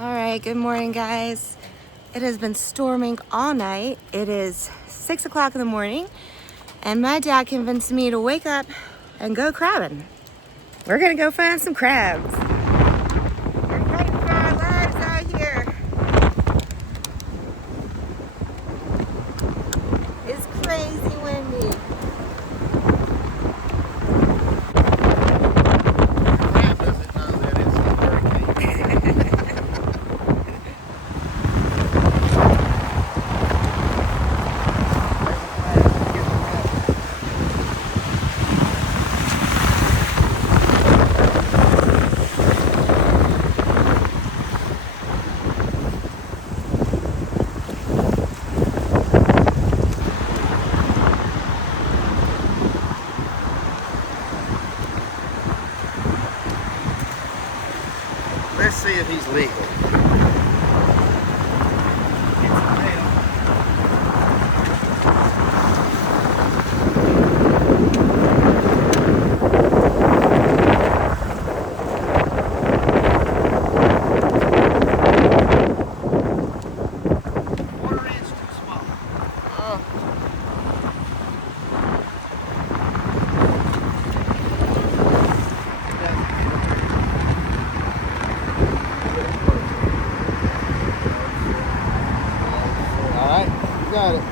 All right, good morning, guys. It has been storming all night. It is 6 o'clock in the morning, and my dad convinced me to wake up and go crabbing. We're gonna go find some crabs. We're fighting for our lives out here. It's crazy windy. Crab doesn't know that it's a hurricane. Let's see if he's legal. Got it.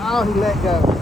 Oh, he let go.